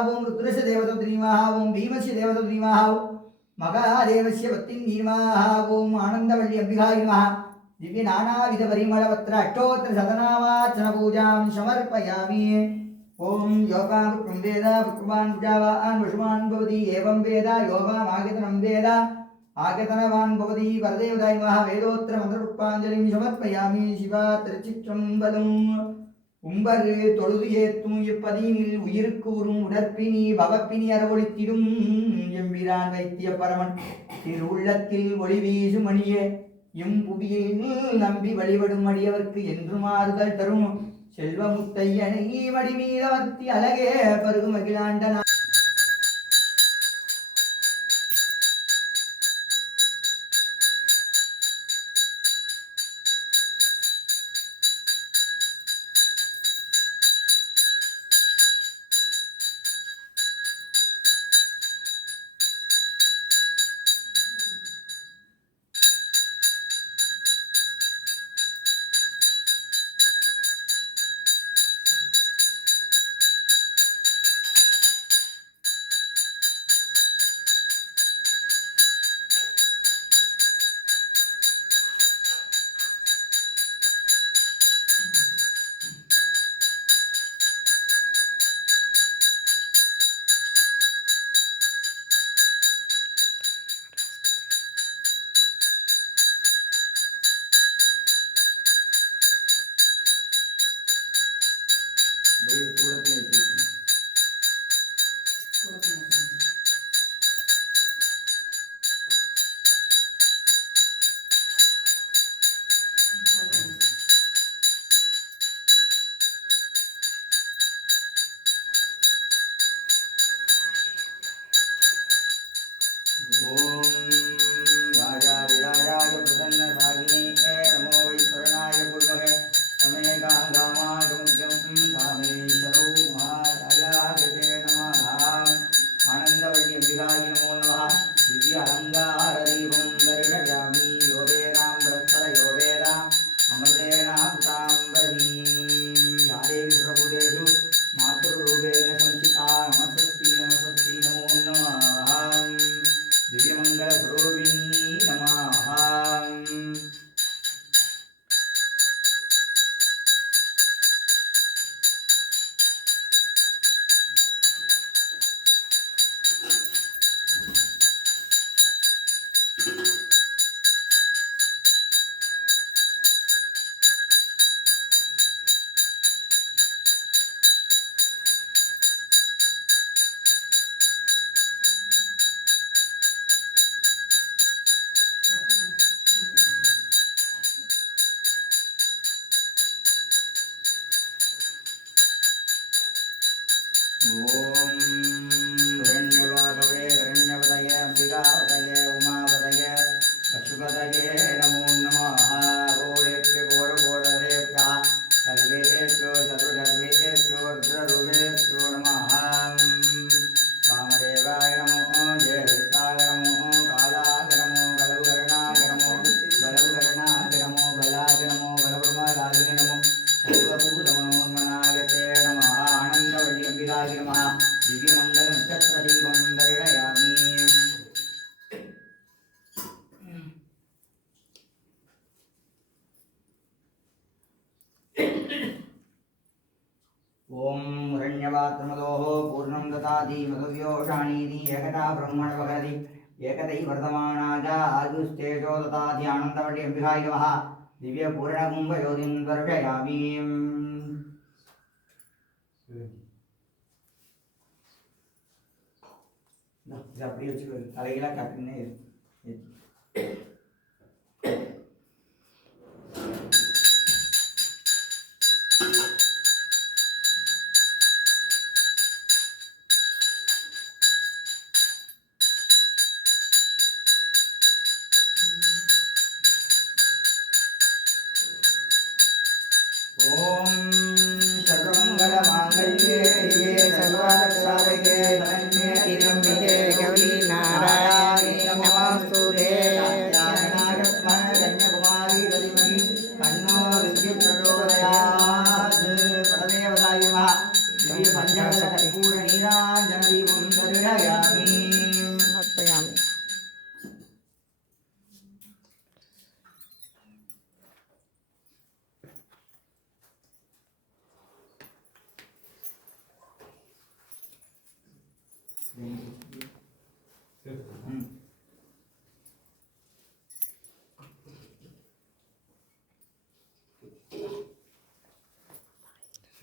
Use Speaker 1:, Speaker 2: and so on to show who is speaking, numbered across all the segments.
Speaker 1: ஓம் ருத்ரஸ்ய தேவதம் திரீமாக ஓம் பீமஸ்ய தேவதம் திரீமாக மகாதேவஸ்ய பத்தின் நீமாக ஓம் ஆனந்தவள்ளி அம்பிகாயிமாக திவ்ய நானாவித பரிமளவத்திர அட்டோத்திர சதனாவாச்சன பூஜாம் சமர்ப்பயாமி. ஓம் யோகாமிருக்கம் வேத புக்குமான் புஜாவான் விஷுமான் பவதி ஏவம் வேத யோகாம் ஆகதனம் வேத. ஆகதனவான் பவதி வரதேவதாயிமாக வேதோத்திர மந்திரபுட்பாஞ்சலிம் சமர்ப்பயாமி சிவா திருச்சிற்றம்பலம். உம்பரு தொழுது ஏத்தும் இப்பதினில் உயிருக்கு உறும் உடற்பினி பவப்பினி அரவொழித்திடும் எம்பிரான் வைத்திய பரமன். திருவுள்ளத்தில் ஒளி வீசும் மணியே எம் புவியில் நம்பி வழிபடும் அடியவர்க்கு என்று மாறுதல் தரும். செல்வமுத்தையனை வடிமீதவர்த்தி அழகே பருகு மகிழாண்டனா बड़े थोड़ा पे ऐसे थोड़ा पे ऐसे Whoa. Señor, हिरण्यवात्रमदोः पूर्णं ददाति मधुव्योषाणीति एकदा ब्रह्मणवहरति एकदै वर्धमानाय आयुस्तेजो ददाति आनन्दवल्लि अम्बिकाय नमः दिव्यपूर्णकुम्भयोगिं दर्शयामि இது அப்படியே வச்சுக்கோ தலைகளாக கட்டுன்னே सर्वानसाधके
Speaker 2: तिरम्बिके गौरी नारायणी नमोऽस्तु
Speaker 1: ते
Speaker 2: कन्नो
Speaker 1: हृदयप्रचोद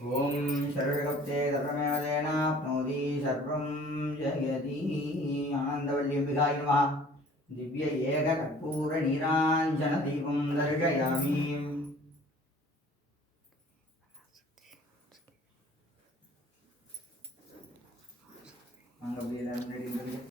Speaker 1: ॐ सर्वगप्ते सर्वमेवदेनाप्नोति सर्वं जयति आनन्दवल्ल्यम्बिकाय नमः दिव्य एककर्पूरनीराञ्जनदीपं दर्शयामि அங்கே அப்படியே எல்லாரும் ready பண்ணுங்க.